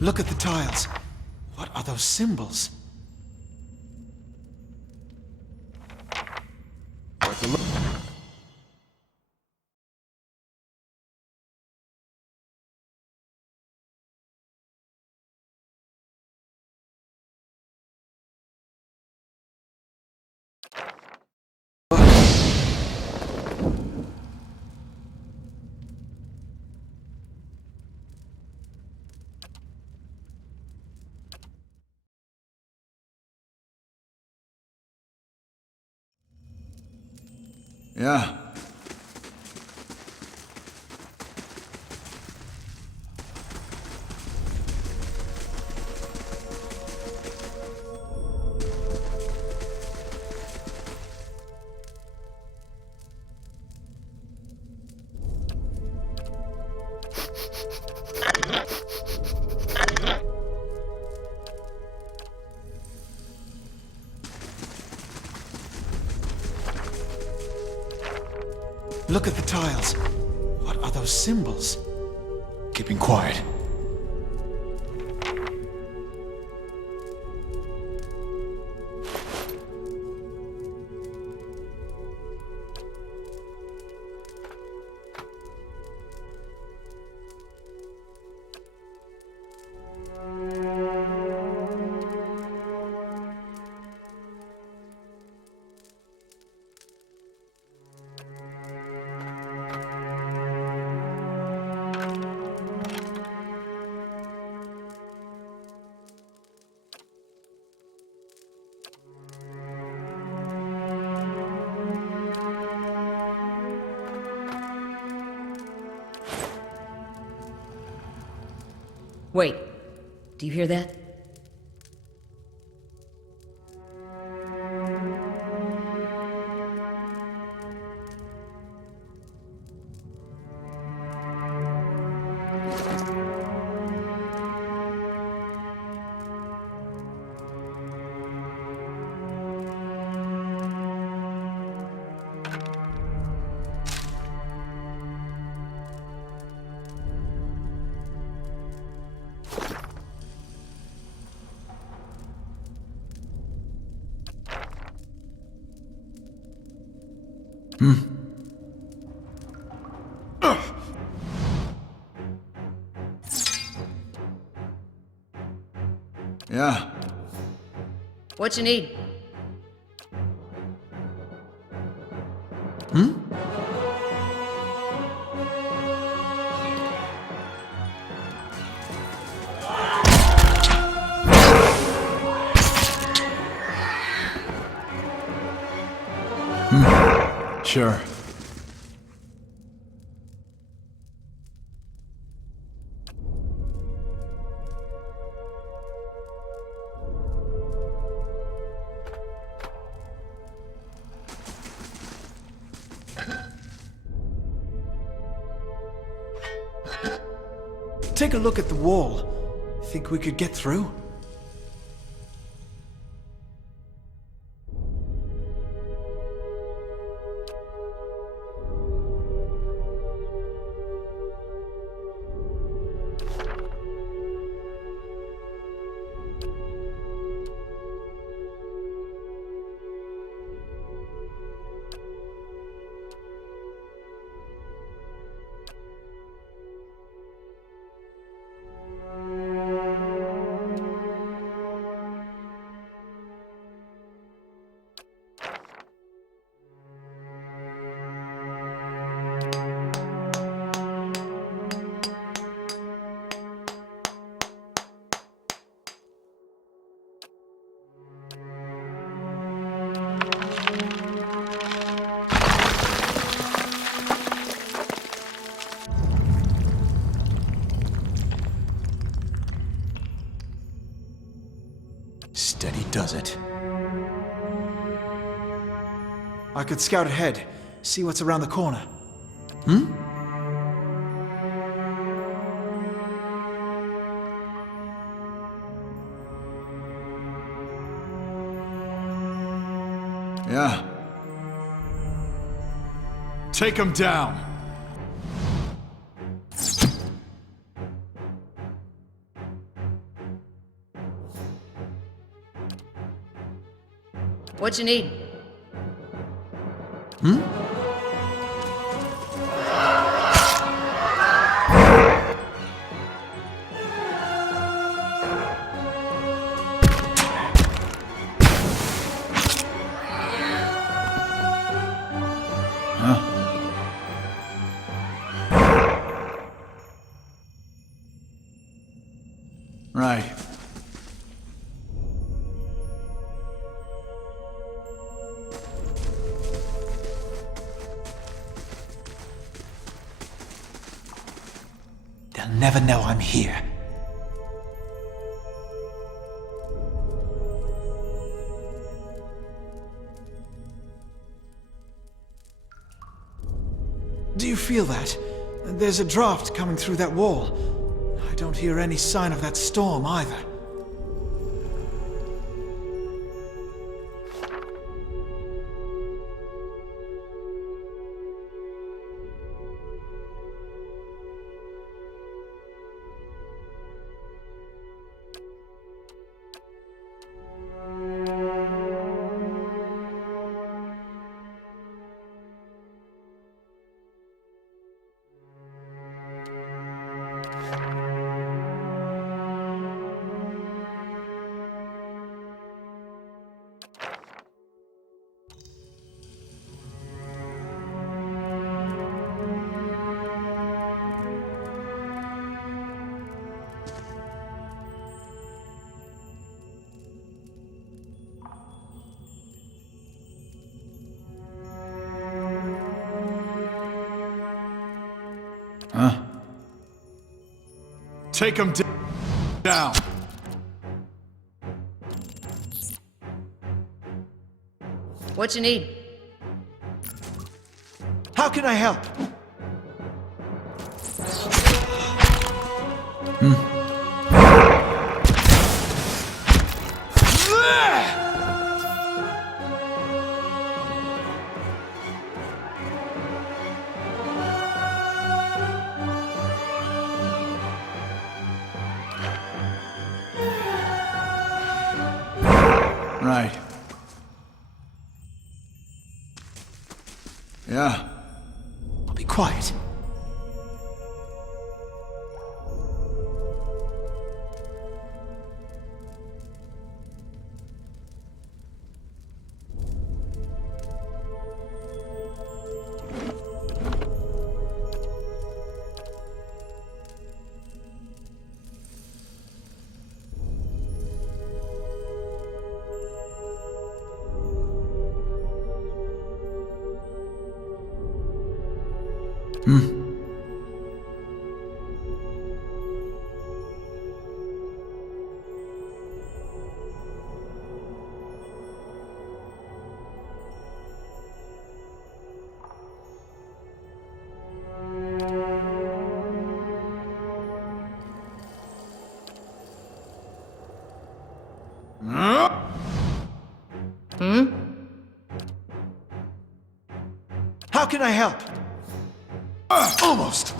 Look at the tiles. What are those symbols? Worth a look. Yeah. Look at the tiles. What are those symbols? Keeping quiet. Wait, do you hear that? Yeah. What you need? Sure. Take a look at the wall. Think we could get through? Steady does it. I could scout ahead, see what's around the corner. Yeah. Take him down. What you need? Right. They'll never know I'm here. Do you feel that? There's a draft coming through that wall. I don't hear any sign of that storm either. Take him down. What you need? How can I help? Right. Yeah. I'll be quiet. How can I help? Almost.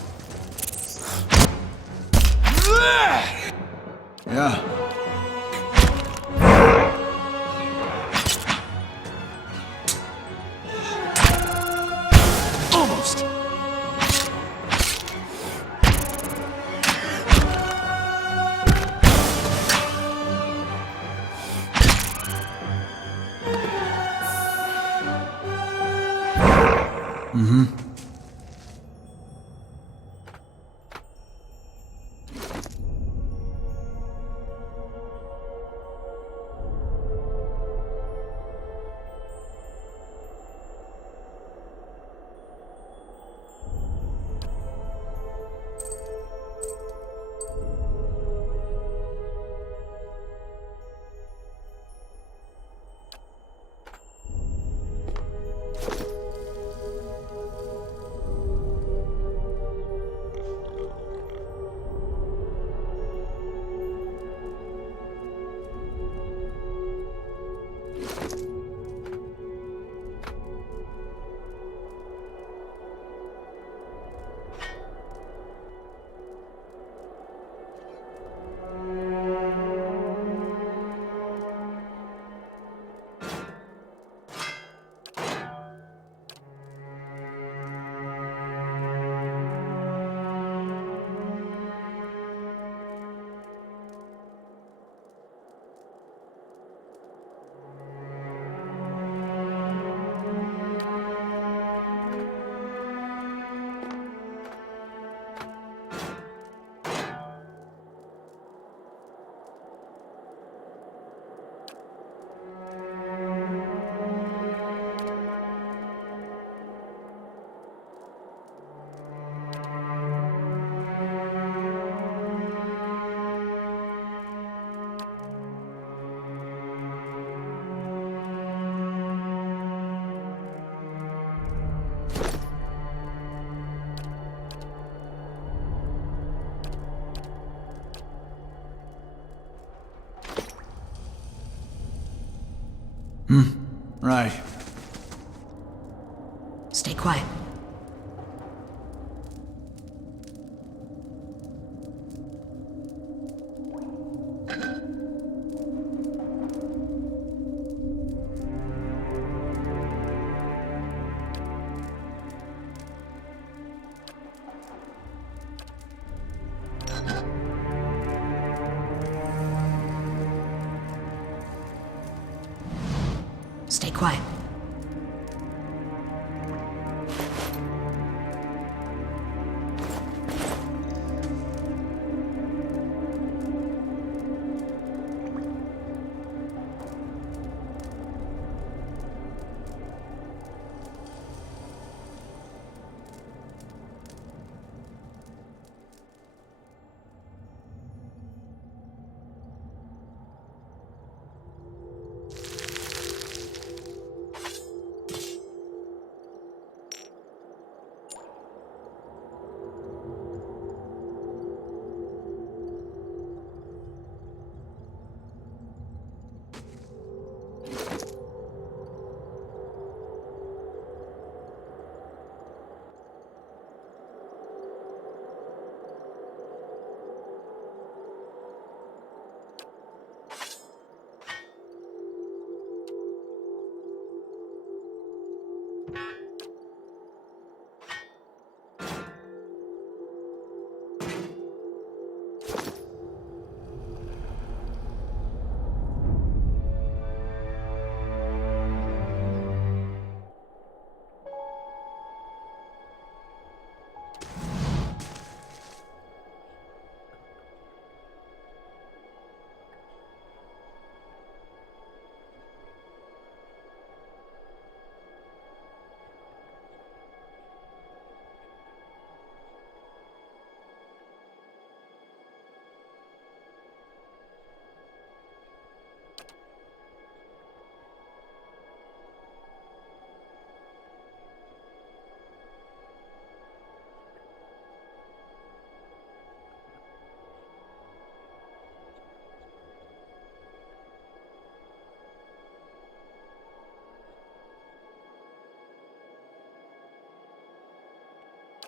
Yeah. Almost. Right. Stay quiet. Stay quiet.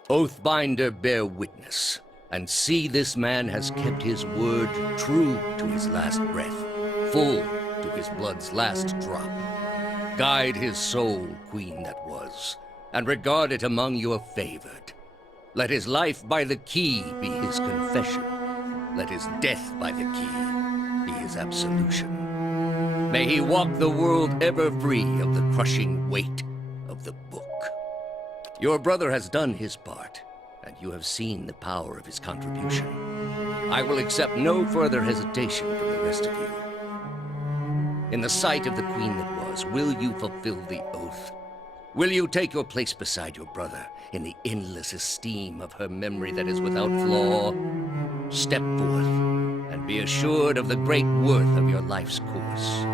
Oathbinder, bear witness, and see this man has kept his word, true to his last breath, full to his blood's last drop. Guide his soul, queen that was, and regard it among your favored. Let his life by the key be his confession. Let his death by the key be his absolution. May he walk the world ever free of the crushing weight of the book. Your brother has done his part, and you have seen the power of his contribution. I will accept no further hesitation from the rest of you. In the sight of the queen that was, will you fulfill the oath? Will you take your place beside your brother in the endless esteem of her memory that is without flaw? Step forth, and be assured of the great worth of your life's course.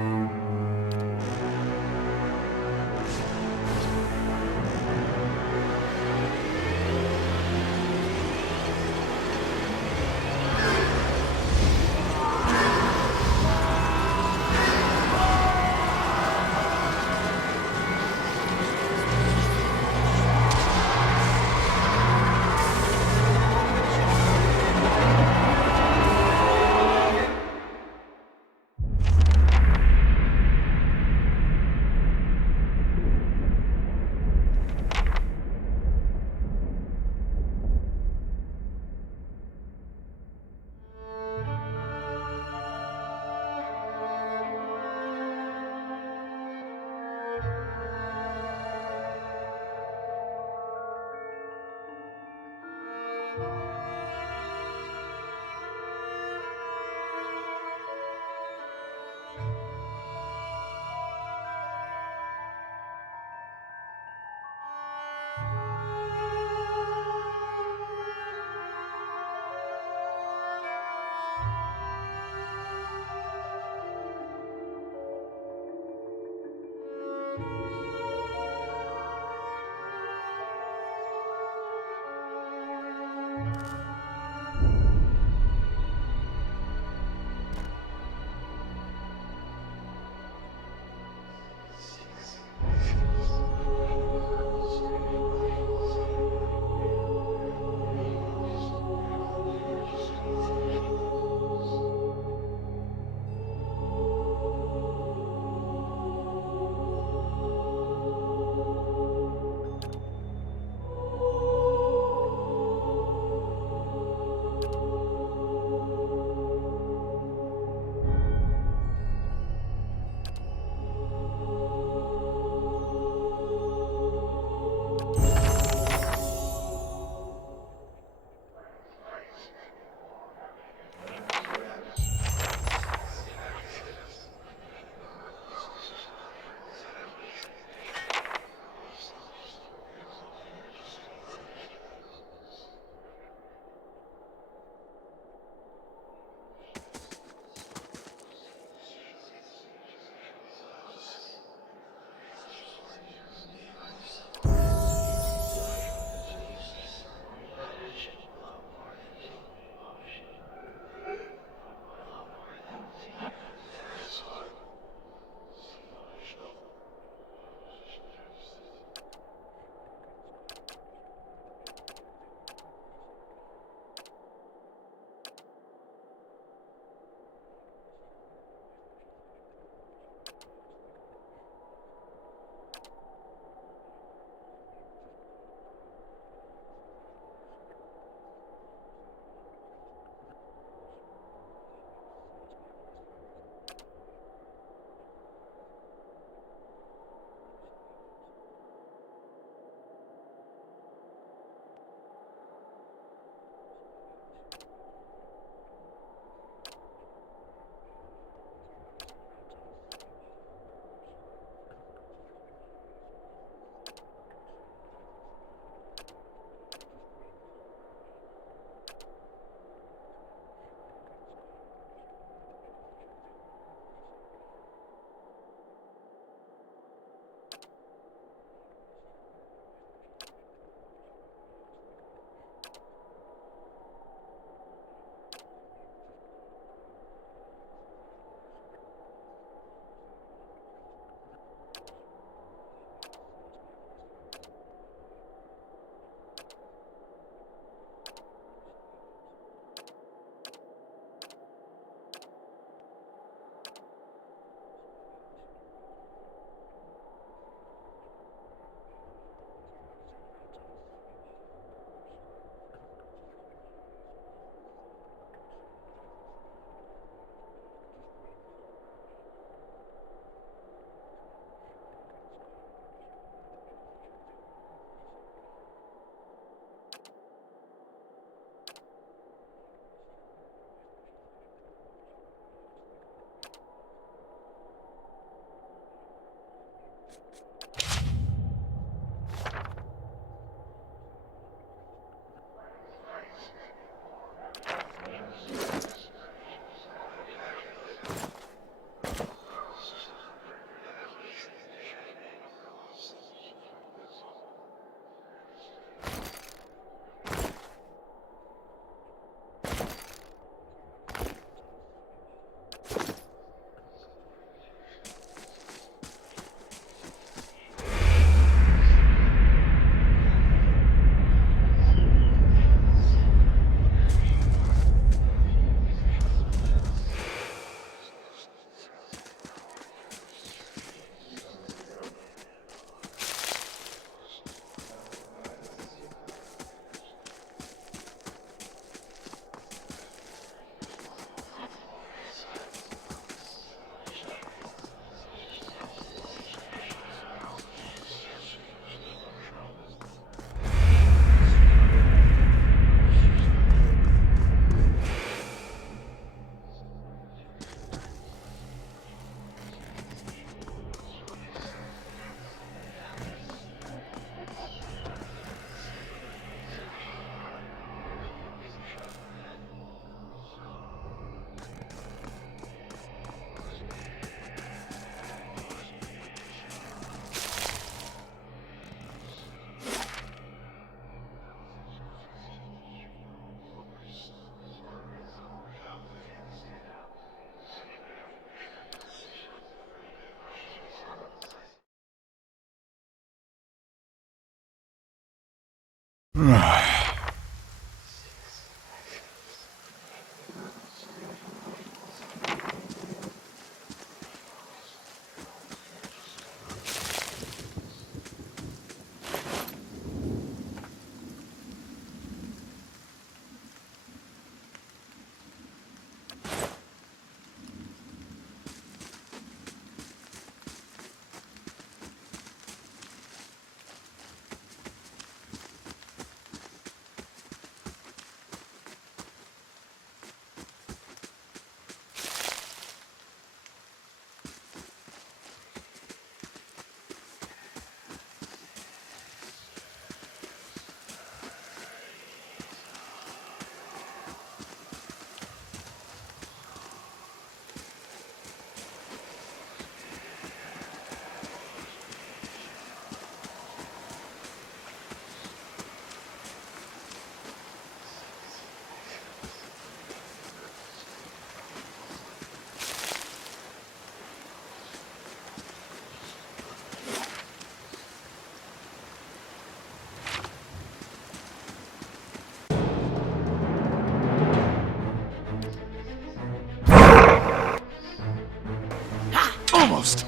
Almost.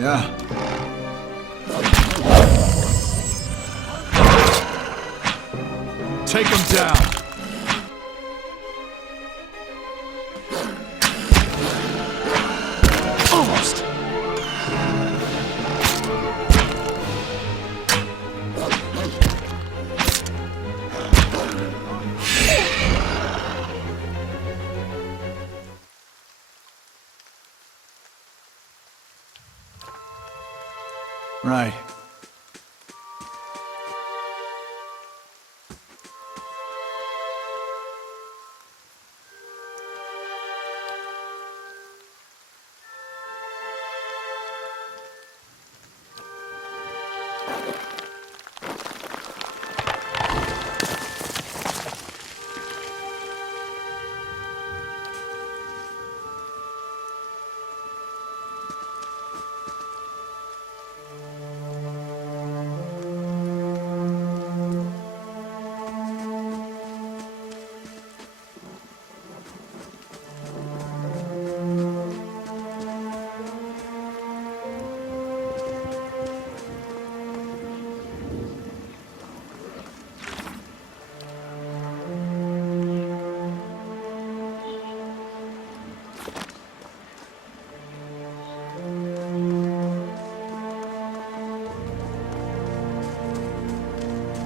Yeah. Take him down. Almost. Right.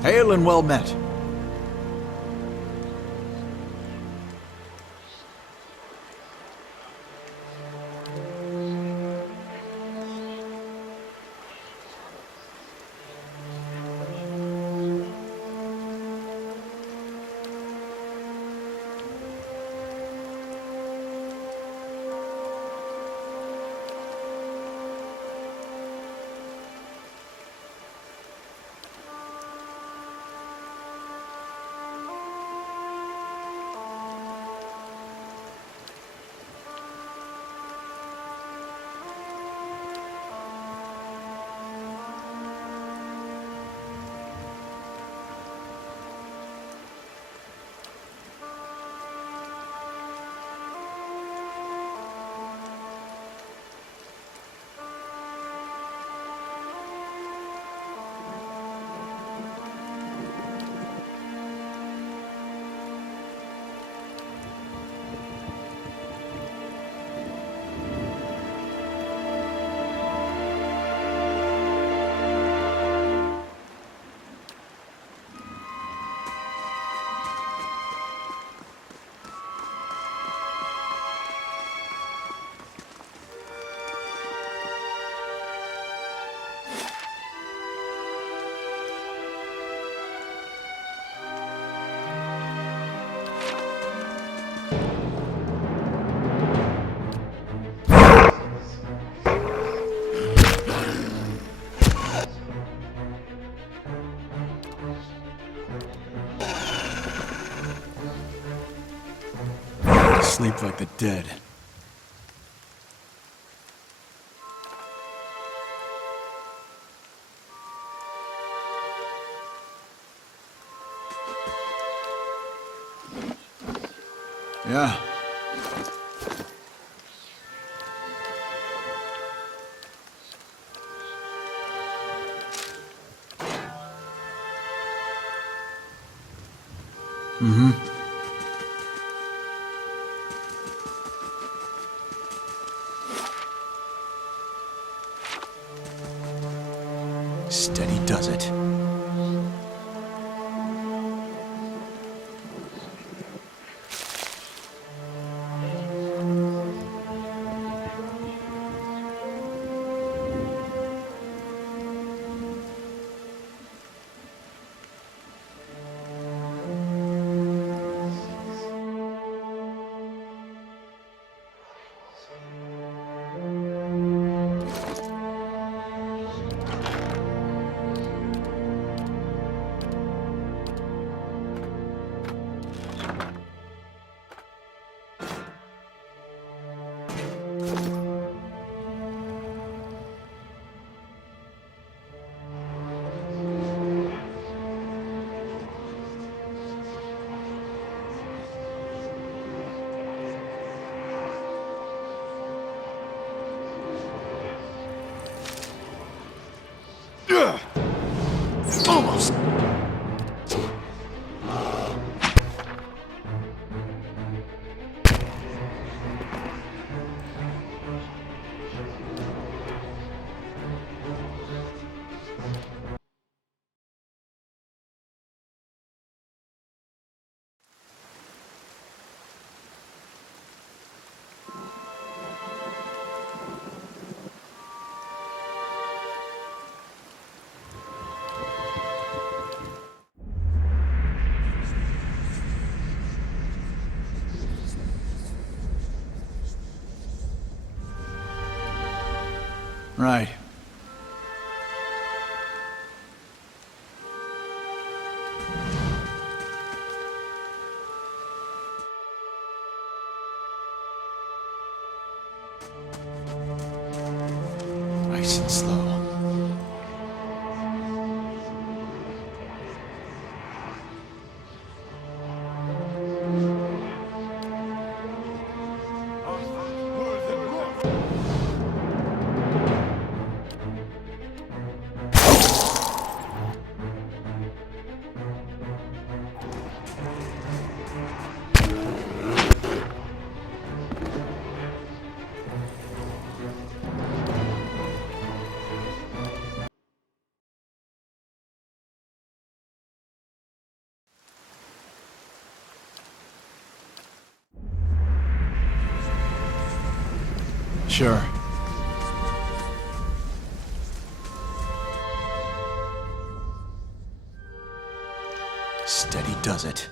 Hail and well met. Sleep like the dead. Yeah. Steady does it. Almost. Right. Nice and slow. Sure. Steady does it.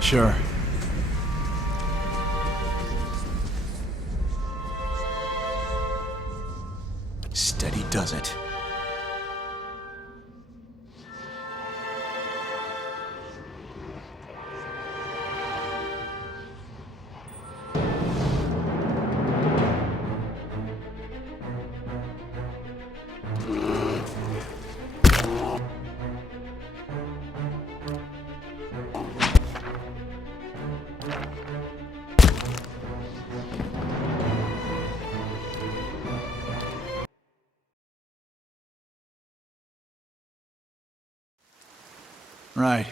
Sure. Steady does it. Right.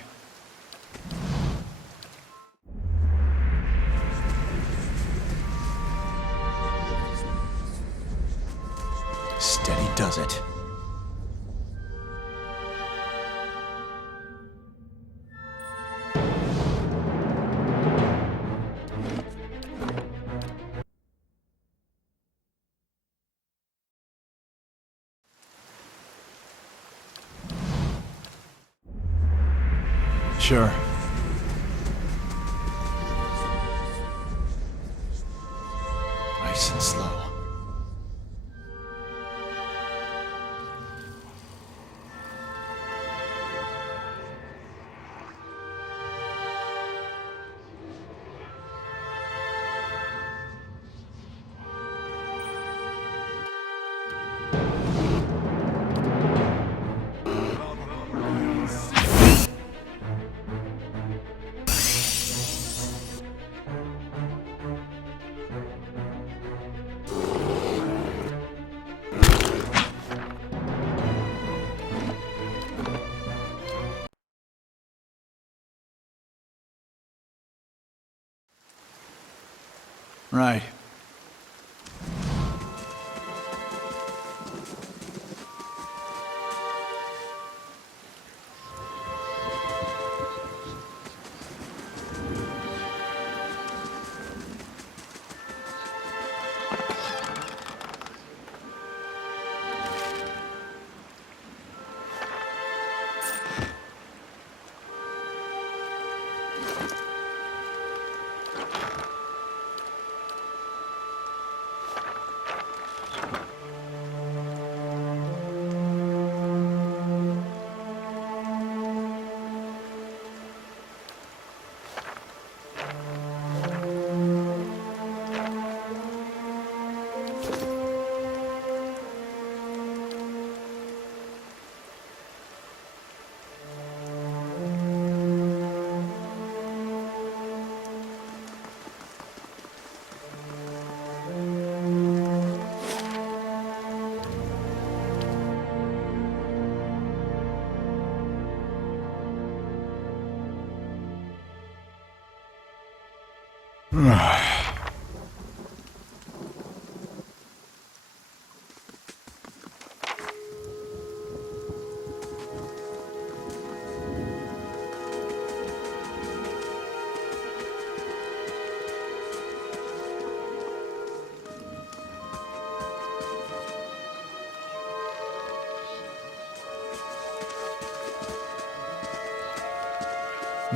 Steady does it. Sure. Nice and slow. Right.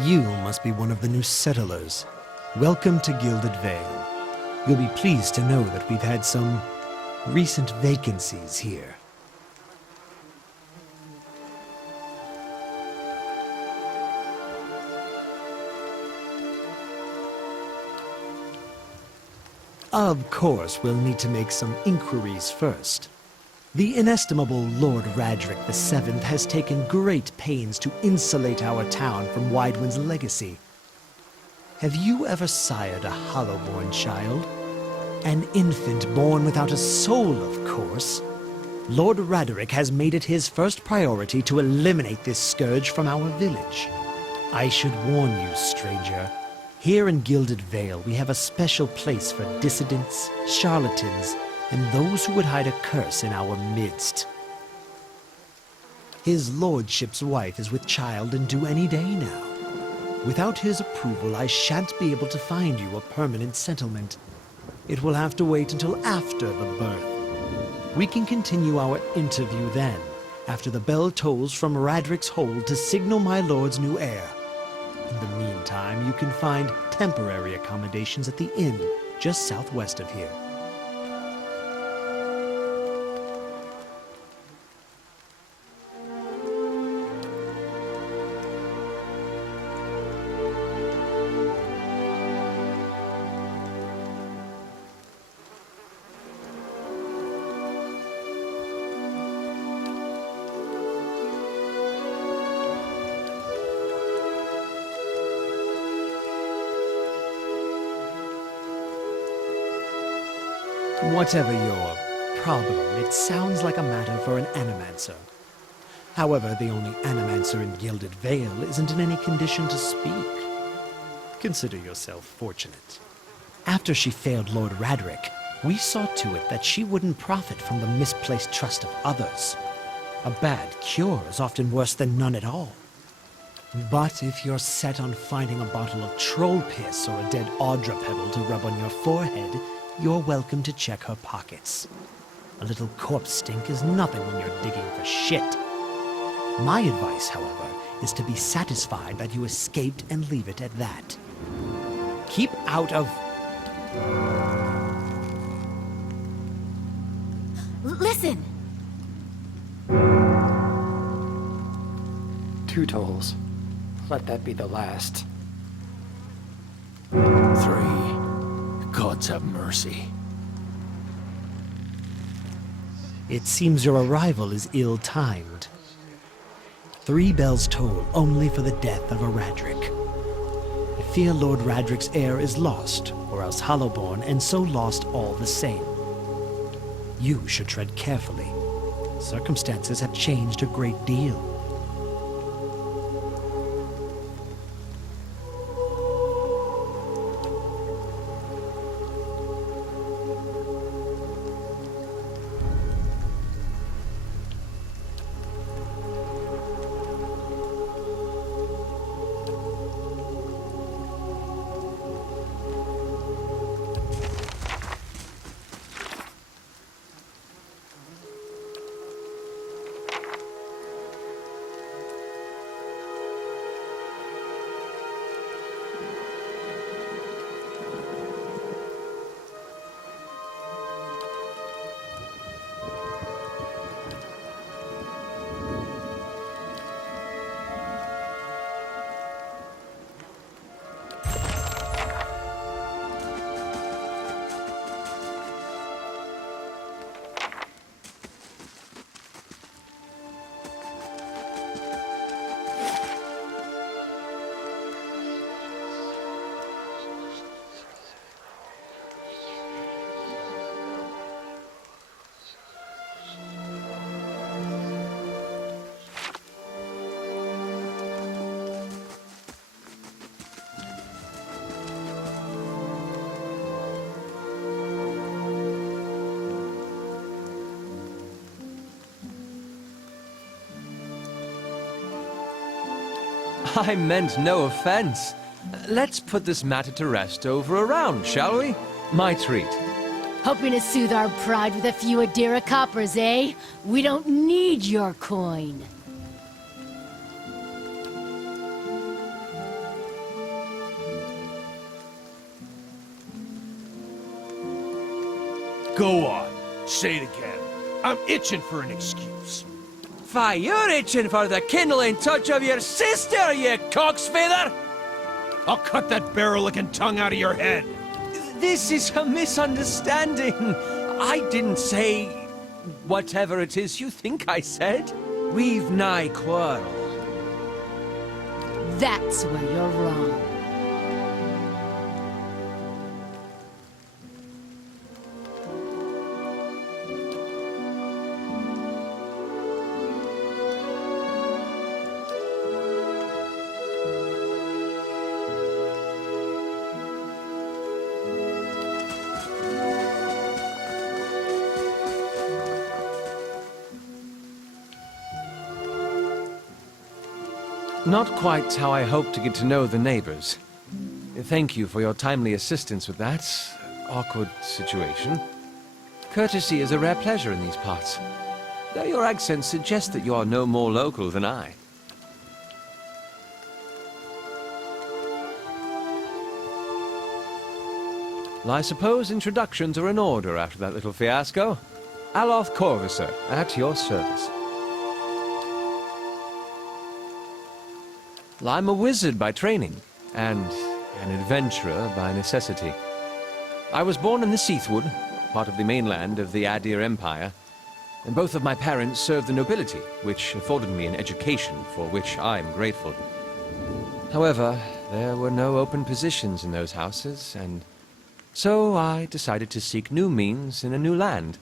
You must be one of the new settlers. Welcome to Gilded Vale. You'll be pleased to know that we've had some recent vacancies here. Of course, we'll need to make some inquiries first. The inestimable Lord Radric VII has taken great pains to insulate our town from Widewind's legacy. Have you ever sired a Hollowborn child? An infant born without a soul, of course. Lord Radric has made it his first priority to eliminate this scourge from our village. I should warn you, stranger. Here in Gilded Vale, we have a special place for dissidents, charlatans, and those who would hide a curse in our midst. His lordship's wife is with child and due any day now. Without his approval, I shan't be able to find you a permanent settlement. It will have to wait until after the birth. We can continue our interview then, after the bell tolls from Radric's hold to signal my lord's new heir. In the meantime, you can find temporary accommodations at the inn just southwest of here. Whatever your problem, it sounds like a matter for an animancer. However, the only animancer in Gilded Vale isn't in any condition to speak. Consider yourself fortunate. After she failed Lord Radric, we saw to it that she wouldn't profit from the misplaced trust of others. A bad cure is often worse than none at all. But if you're set on finding a bottle of troll piss or a dead Audra pebble to rub on your forehead, you're welcome to check her pockets. A little corpse stink is nothing when you're digging for shit. My advice, however, is to be satisfied that you escaped and leave it at that. Keep out of... Listen! 2 tolls. Let that be the last. 3. Gods have mercy. It seems your arrival is ill-timed. 3 bells toll only for the death of a Radric. I fear Lord Radric's heir is lost, or else Hollowborn, and so lost all the same. You should tread carefully. Circumstances have changed a great deal. I meant no offense. Let's put this matter to rest over a round, shall we? My treat. Hoping to soothe our pride with a few Adira coppers, eh? We don't need your coin. Go on. Say it again. I'm itching for an excuse. Why, you're itching for the kindling touch of your sister, you cocksfeather! I'll cut that barrel-licking tongue out of your head. This is a misunderstanding. I didn't say whatever it is you think I said. We've nigh quarrel. That's where you're wrong. Not quite how I hoped to get to know the neighbors. Thank you for your timely assistance with that awkward situation. Courtesy is a rare pleasure in these parts, though your accent suggests that you are no more local than I. Well, I suppose introductions are in order after that little fiasco. Aloth Corvusser, at your service. Well, I'm a wizard by training, and an adventurer by necessity. I was born in the Seathwood, part of the mainland of the Adir Empire, and both of my parents served the nobility, which afforded me an education for which I am grateful. However, there were no open positions in those houses, and so I decided to seek new means in a new land.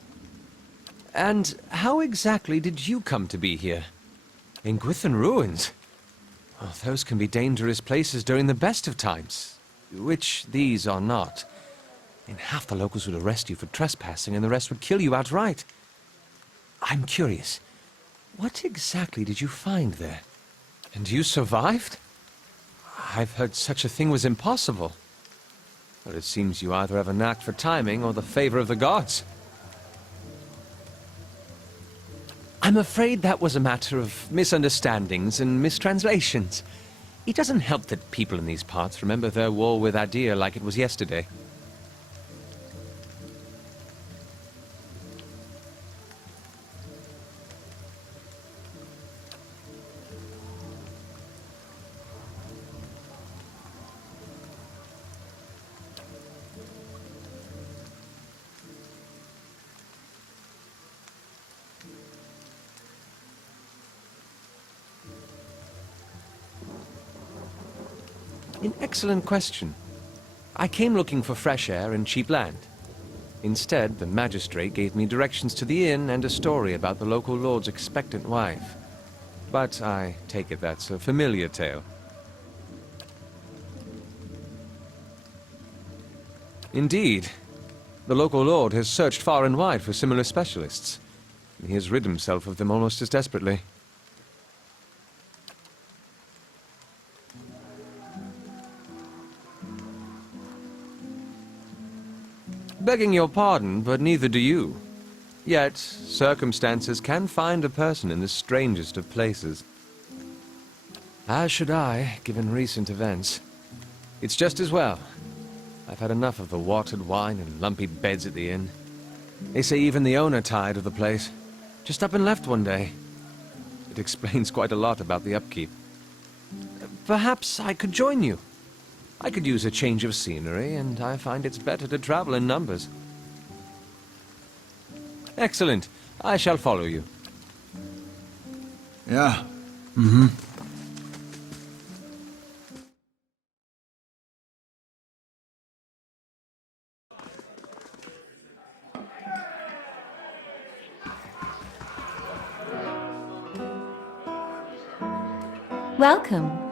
And how exactly did you come to be here? In Gwithan Ruins? Well, those can be dangerous places during the best of times, which these are not. And half the locals would arrest you for trespassing, and the rest would kill you outright. I'm curious, what exactly did you find there? And you survived? I've heard such a thing was impossible. But it seems you either have a knack for timing or the favor of the gods. I'm afraid that was a matter of misunderstandings and mistranslations. It doesn't help that people in these parts remember their war with Adir like it was yesterday. An excellent question. I came looking for fresh air and cheap land. Instead, the magistrate gave me directions to the inn and a story about the local lord's expectant wife. But I take it that's a familiar tale. Indeed. The local lord has searched far and wide for similar specialists. He has rid himself of them almost as desperately. Begging your pardon, but neither do you. Yet, circumstances can find a person in the strangest of places. As should I, given recent events. It's just as well. I've had enough of the watered wine and lumpy beds at the inn. They say even the owner tired of the place. Just up and left one day. It explains quite a lot about the upkeep. Perhaps I could join you. I could use a change of scenery, and I find it's better to travel in numbers. Excellent. I shall follow you. Yeah. Mm-hmm. Welcome.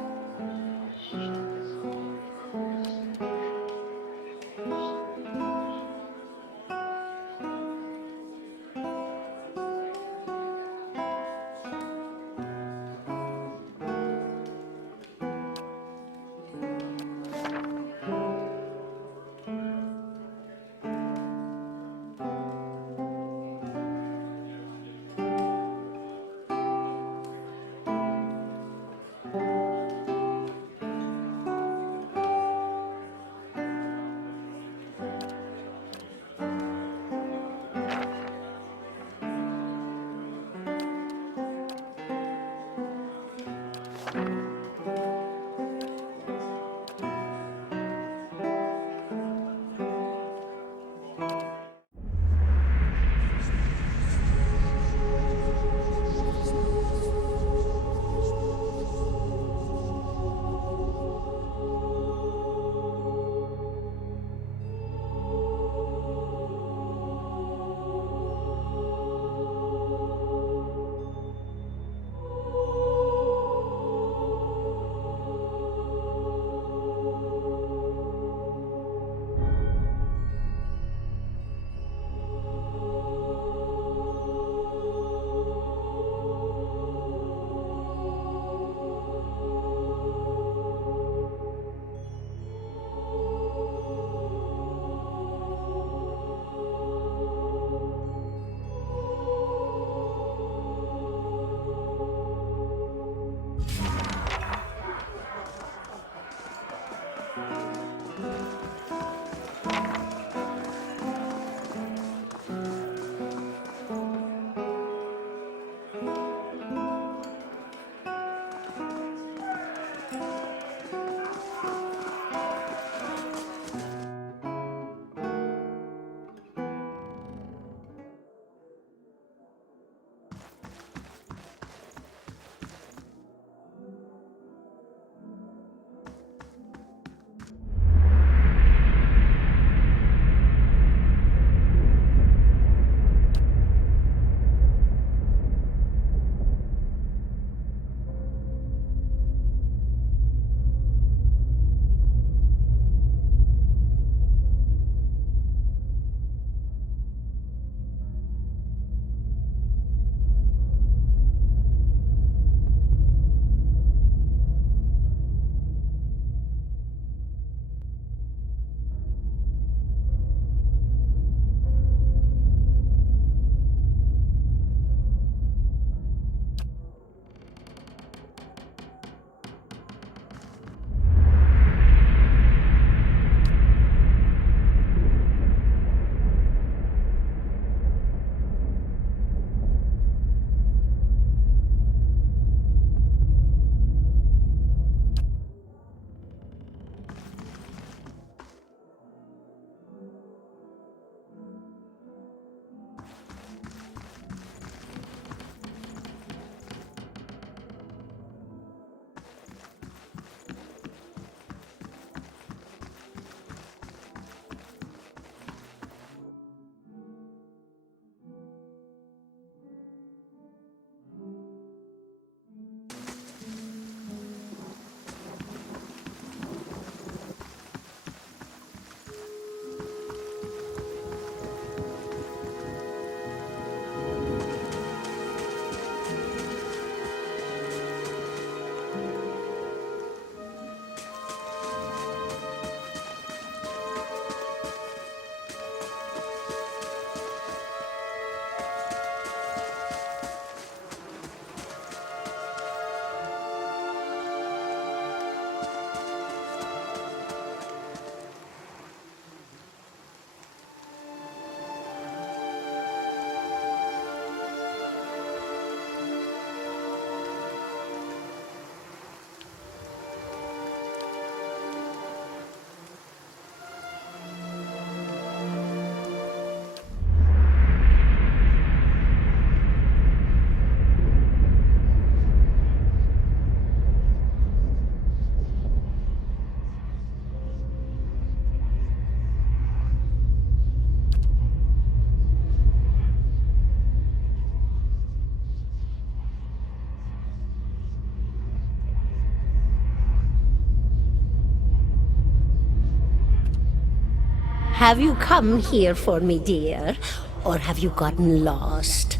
Have you come here for me, dear? Or have you gotten lost?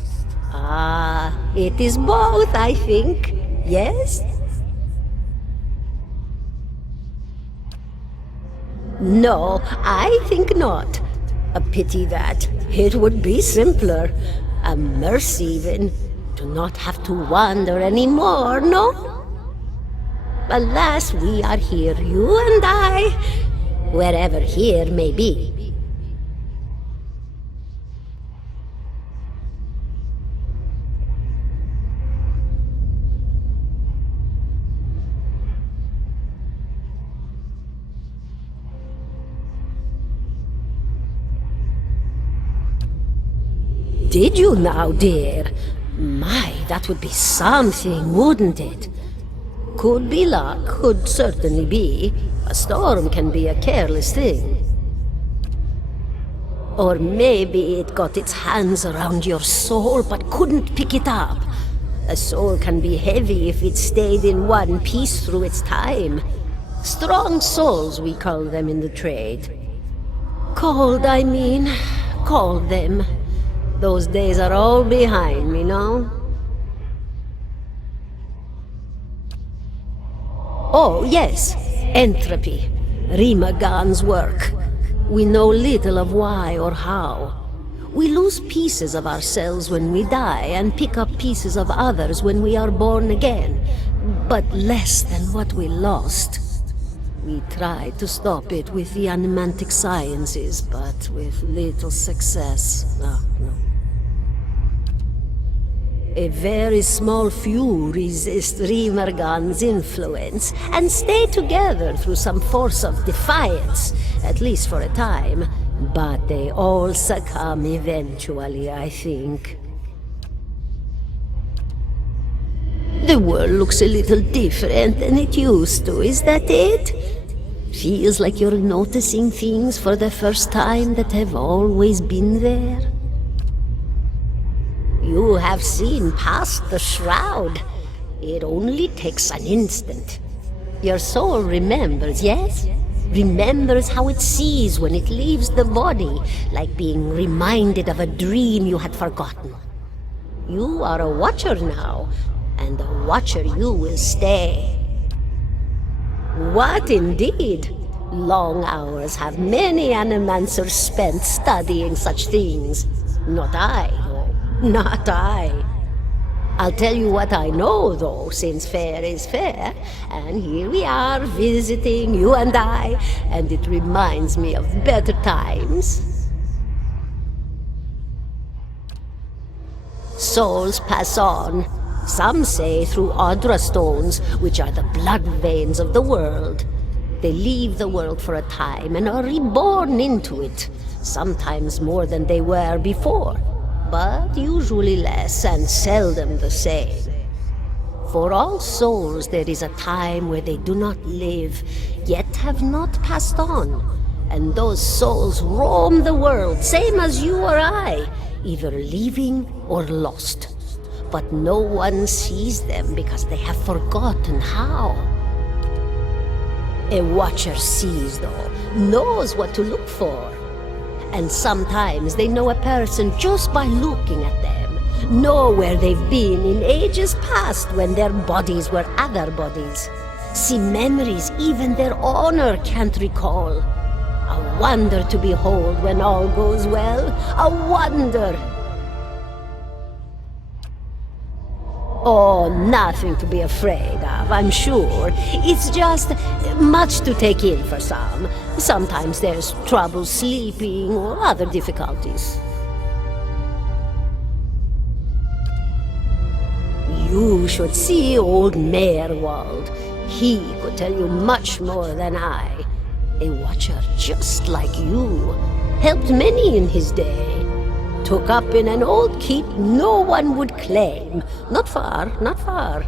Ah, it is both, I think. Yes? No, I think not. A pity that. It would be simpler. A mercy, even. To not have to wander anymore, no? Alas, we are here, you and I, wherever here may be. Did you now, dear? My, that would be something, wouldn't it? Could be luck, could certainly be. A storm can be a careless thing. Or maybe it got its hands around your soul but couldn't pick it up. A soul can be heavy if it stayed in one piece through its time. Strong souls, we call them in the trade. Cold, I mean. Called them. Those days are all behind me, no? Oh, yes. Entropy. Rimagan's work. We know little of why or how. We lose pieces of ourselves when we die and pick up pieces of others when we are born again. But less than what we lost. We tried to stop it with the animantic sciences, but with little success. No. A very small few resist Rimergan's influence and stay together through some force of defiance, at least for a time. But they all succumb eventually, I think. The world looks a little different than it used to, is that it? Feels like you're noticing things for the first time that have always been there. You have seen past the shroud. It only takes an instant. Your soul remembers, yes? Remembers how it sees when it leaves the body, like being reminded of a dream you had forgotten. You are a watcher now, and a watcher you will stay. What indeed? Long hours have many animancers spent studying such things. Not I, though. Not I. I'll tell you what I know, though, since fair is fair, and here we are visiting, you and I, and it reminds me of better times. Souls pass on. Some say through Audra stones, which are the blood veins of the world. They leave the world for a time and are reborn into it, sometimes more than they were before, but usually less and seldom the same. For all souls there is a time where they do not live, yet have not passed on, and those souls roam the world, same as you or I, either living or lost. But no one sees them because they have forgotten how. A watcher sees, though, knows what to look for. And sometimes they know a person just by looking at them, know where they've been in ages past when their bodies were other bodies. See memories even their owner can't recall. A wonder to behold when all goes well, a wonder! Oh, nothing to be afraid of, I'm sure. It's just much to take in for some. Sometimes there's trouble sleeping or other difficulties. You should see old Meerwald. He could tell you much more than I. A watcher just like you. Helped many in his day. Took up in an old keep no one would claim. Not far, not far.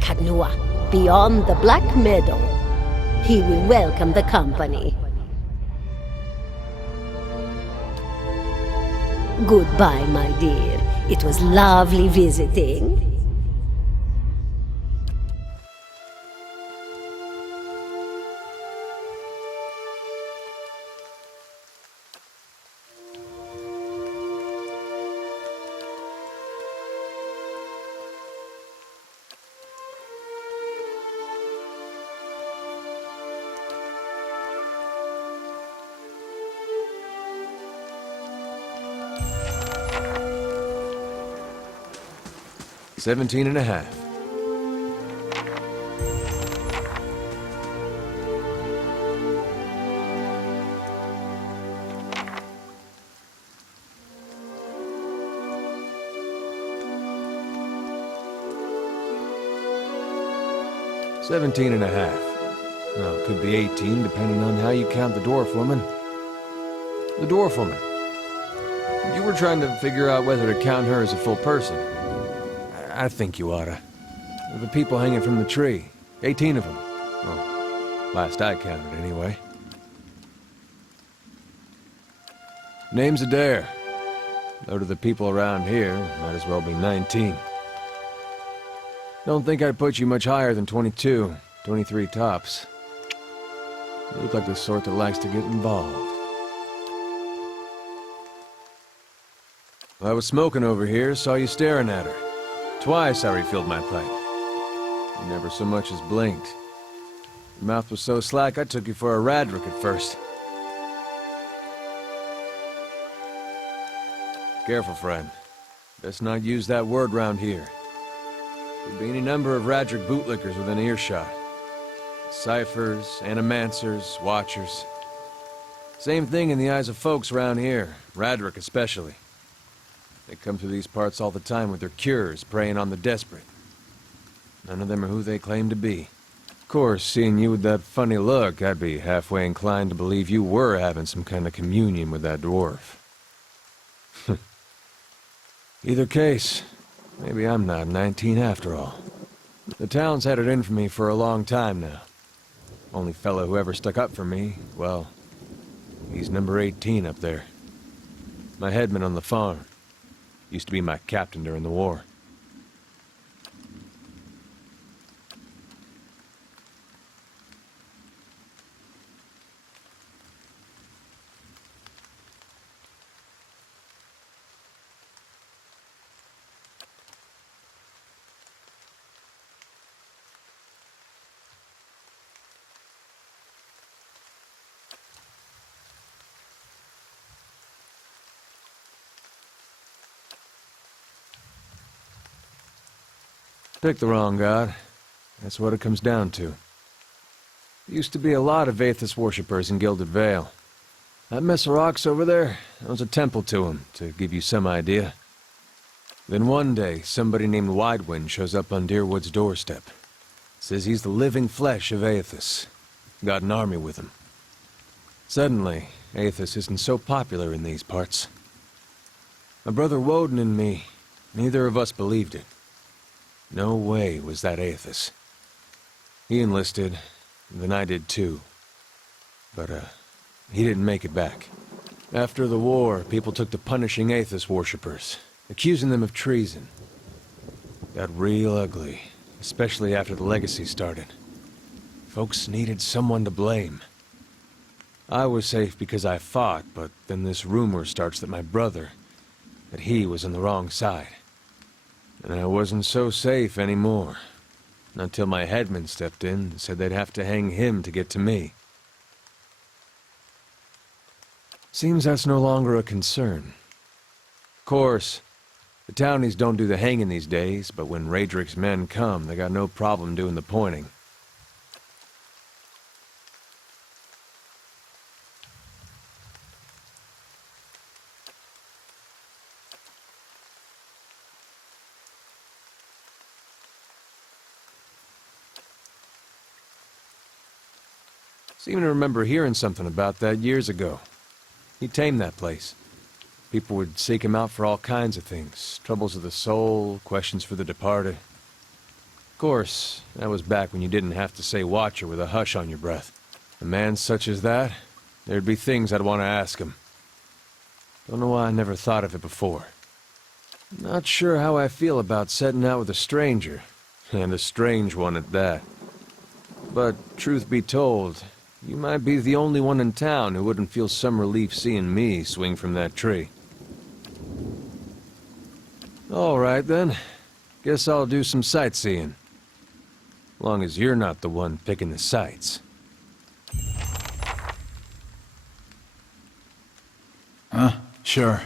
Kadnua, beyond the Black Meadow. He will welcome the company. Goodbye, my dear. It was lovely visiting. $17.5. $17.5. Well, it could be 18, depending on how you count the dwarf woman. The dwarf woman. You were trying to figure out whether to count her as a full person. I think you oughta. The people hanging from the tree. 18 of them. Well, last I counted, anyway. Name's Adair. Though to the people around here, might as well be 19. Don't think I'd put you much higher than 22, 23 tops. You look like the sort that likes to get involved. I was smoking over here, saw you staring at her. Twice I refilled my pipe. You never so much as blinked. Your mouth was so slack I took you for a Radric at first. Careful, friend. Best not use that word round here. There'd be any number of Radric bootlickers within earshot. Ciphers, animancers, watchers. Same thing in the eyes of folks around here, Radric especially. They come through these parts all the time with their cures, preying on the desperate. None of them are who they claim to be. Of course, seeing you with that funny look, I'd be halfway inclined to believe you were having some kind of communion with that dwarf. Either case, maybe I'm not 19 after all. The town's had it in for me for a long time now. Only fellow who ever stuck up for me, well, he's number 18 up there. My headman on the farm. Used to be my captain during the war. Picked the wrong god. That's what it comes down to. Used to be a lot of Aethys worshippers in Gilded Vale. That mess of rocks over there, that was a temple to him, to give you some idea. Then one day, somebody named Widewind shows up on Deerwood's doorstep. Says he's the living flesh of Aethys. Got an army with him. Suddenly, Aethys isn't so popular in these parts. My brother Woden and me, neither of us believed it. No way was that Aethys. He enlisted, then I did too. But, he didn't make it back. After the war, people took to punishing Aethys worshippers, accusing them of treason. Got real ugly, especially after the legacy started. Folks needed someone to blame. I was safe because I fought, but then this rumor starts that my brother, that he was on the wrong side. And I wasn't so safe anymore. Until my headman stepped in and said they'd have to hang him to get to me. Seems that's no longer a concern. Of course, the townies don't do the hanging these days, but when Radric's men come, they got no problem doing the pointing. Seem to remember hearing something about that years ago. He tamed that place. People would seek him out for all kinds of things. Troubles of the soul, questions for the departed. Of course, that was back when you didn't have to say Watcher with a hush on your breath. A man such as that, there'd be things I'd want to ask him. Don't know why I never thought of it before. Not sure how I feel about setting out with a stranger, and a strange one at that. But, truth be told, you might be the only one in town who wouldn't feel some relief seeing me swing from that tree. All right, then. Guess I'll do some sightseeing. Long as you're not the one picking the sights. Sure.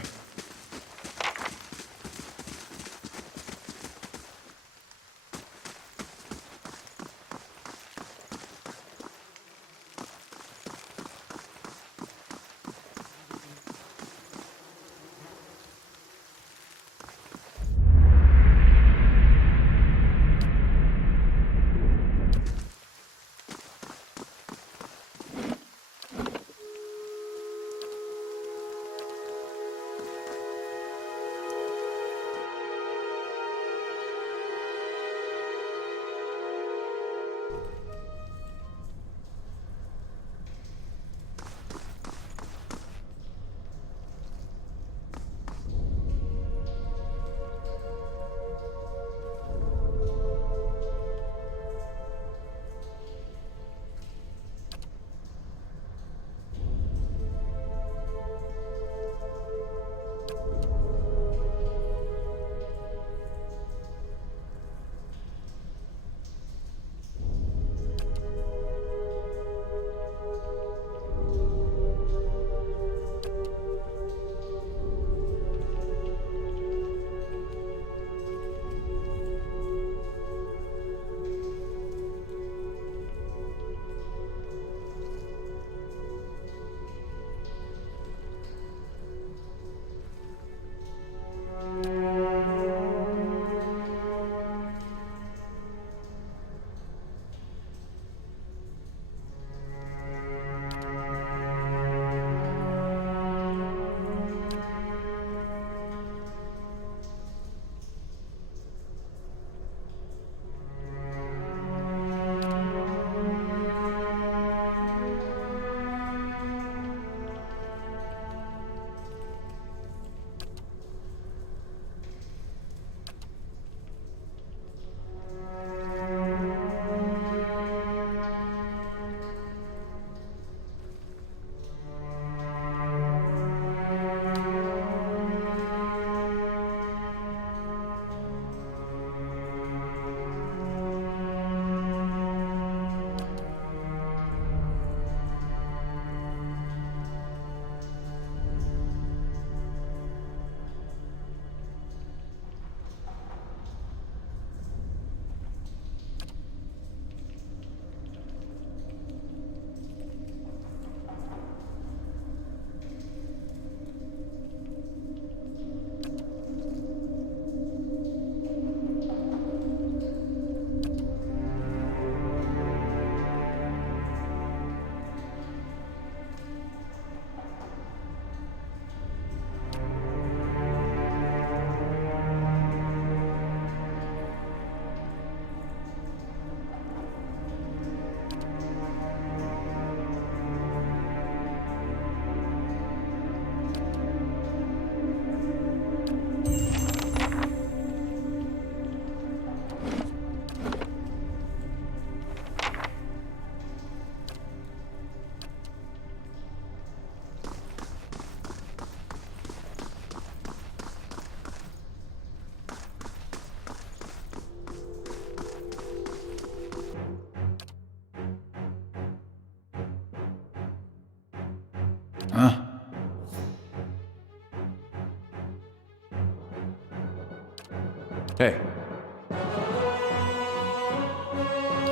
Hey.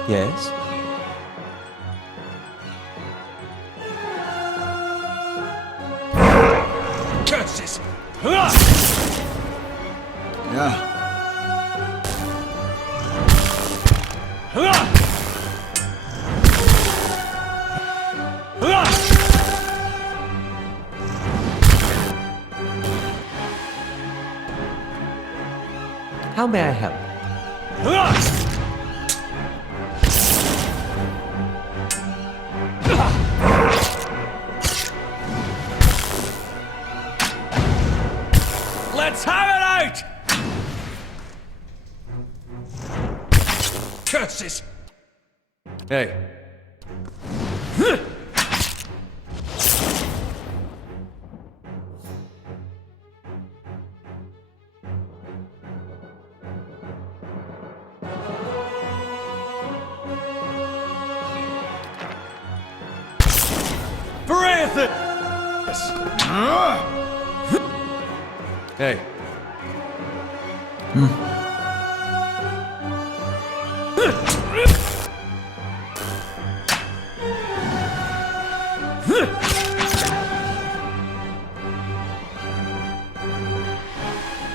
Yes? Curses! Yeah. How may I help? Let's have it out! Curses! Hey. Hey.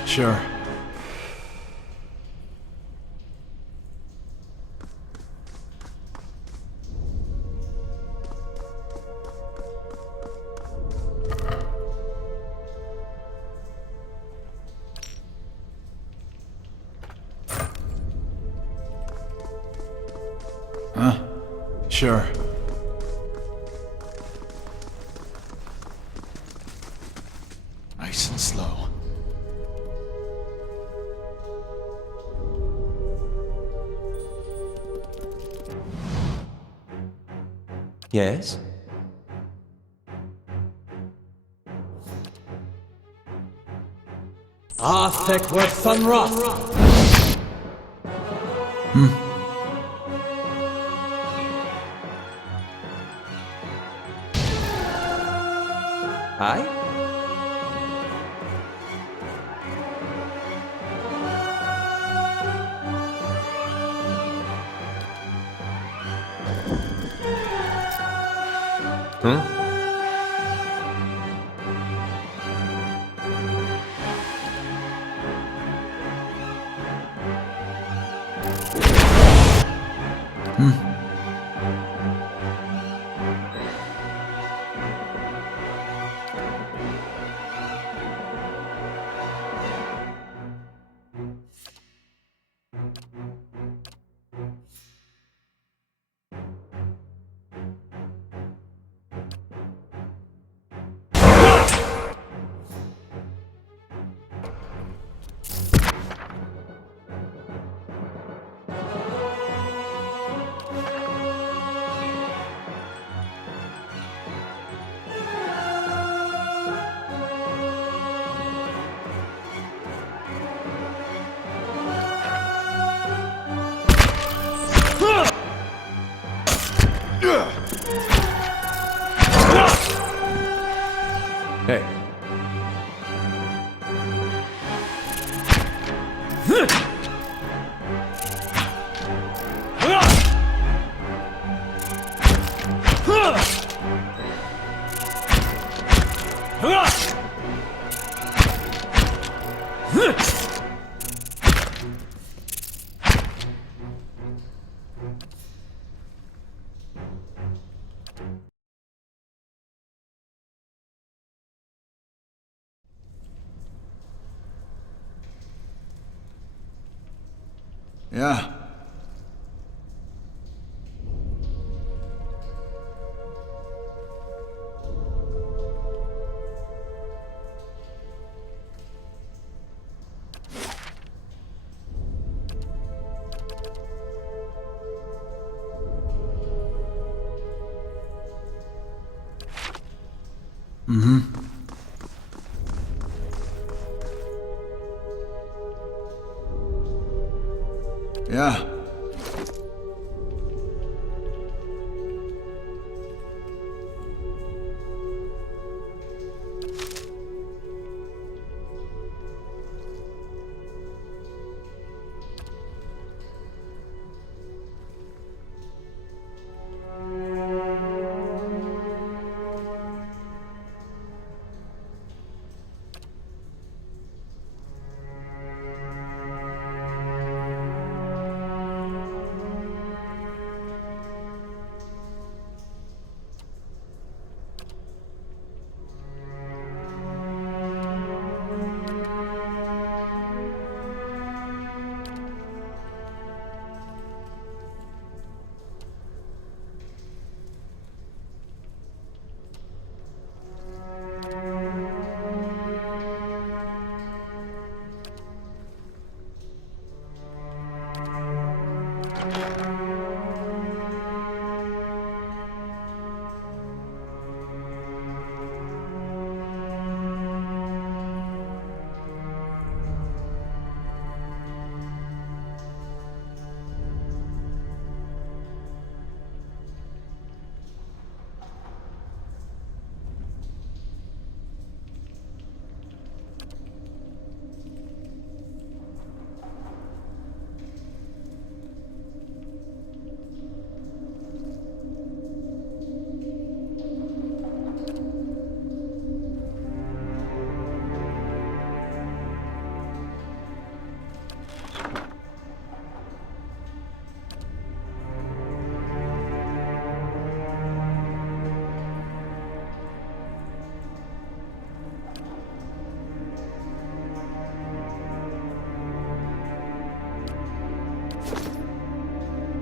Sure. Huh? Sure. Nice and slow. Yes? Aye? Hmm? Hey. Yeah. Mm-hmm. Yeah.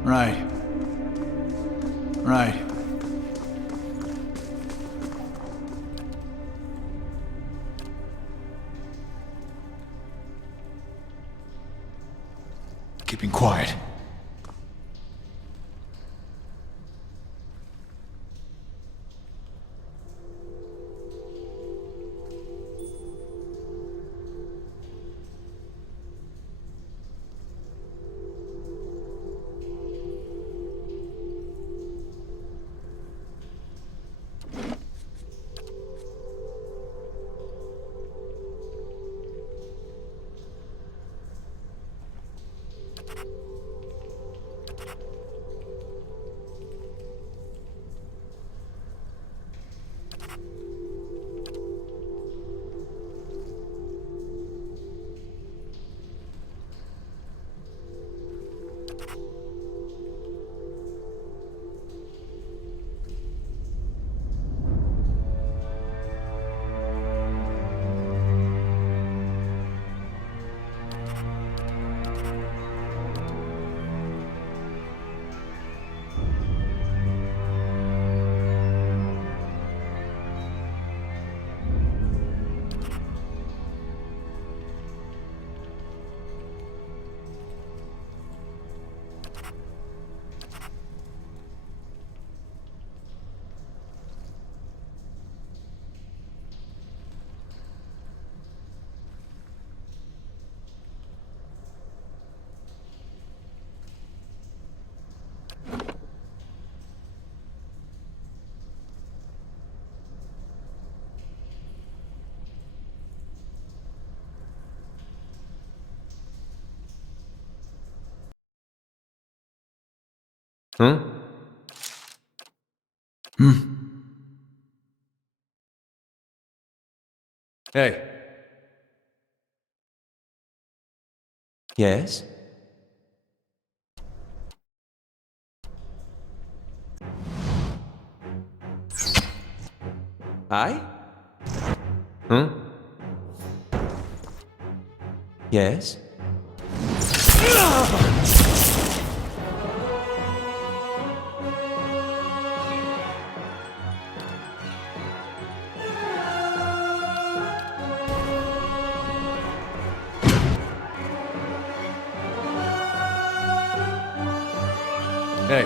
Right. Right. Keeping quiet. Huh? Hey. Yes? I? Huh? Yes? Hey.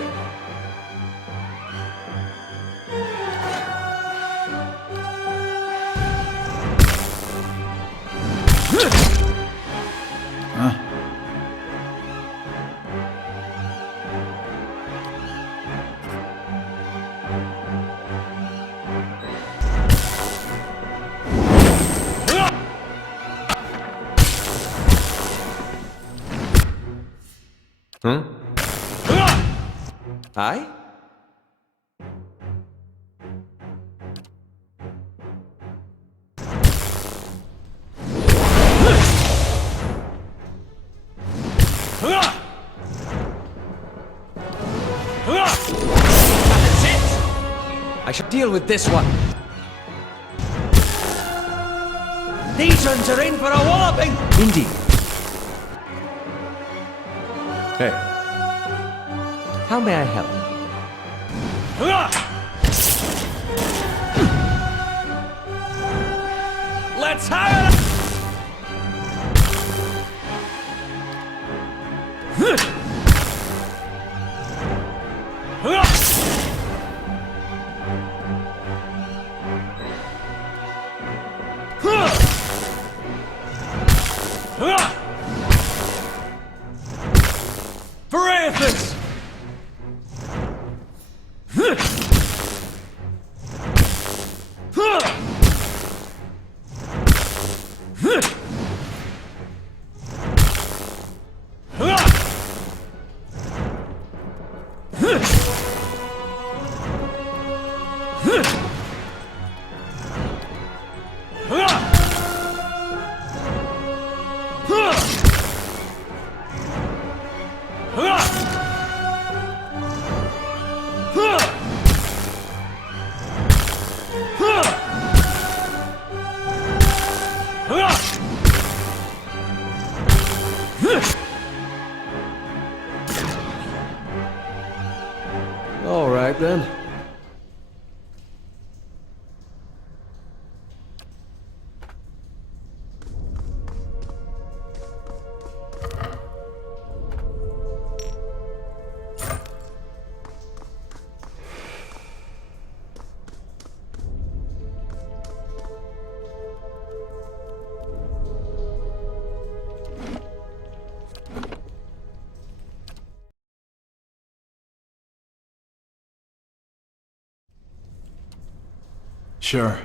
Huh? I? I should deal with this one. These ones are in for a walloping! Indeed. Hey. How may I help? Let's have it! Sure.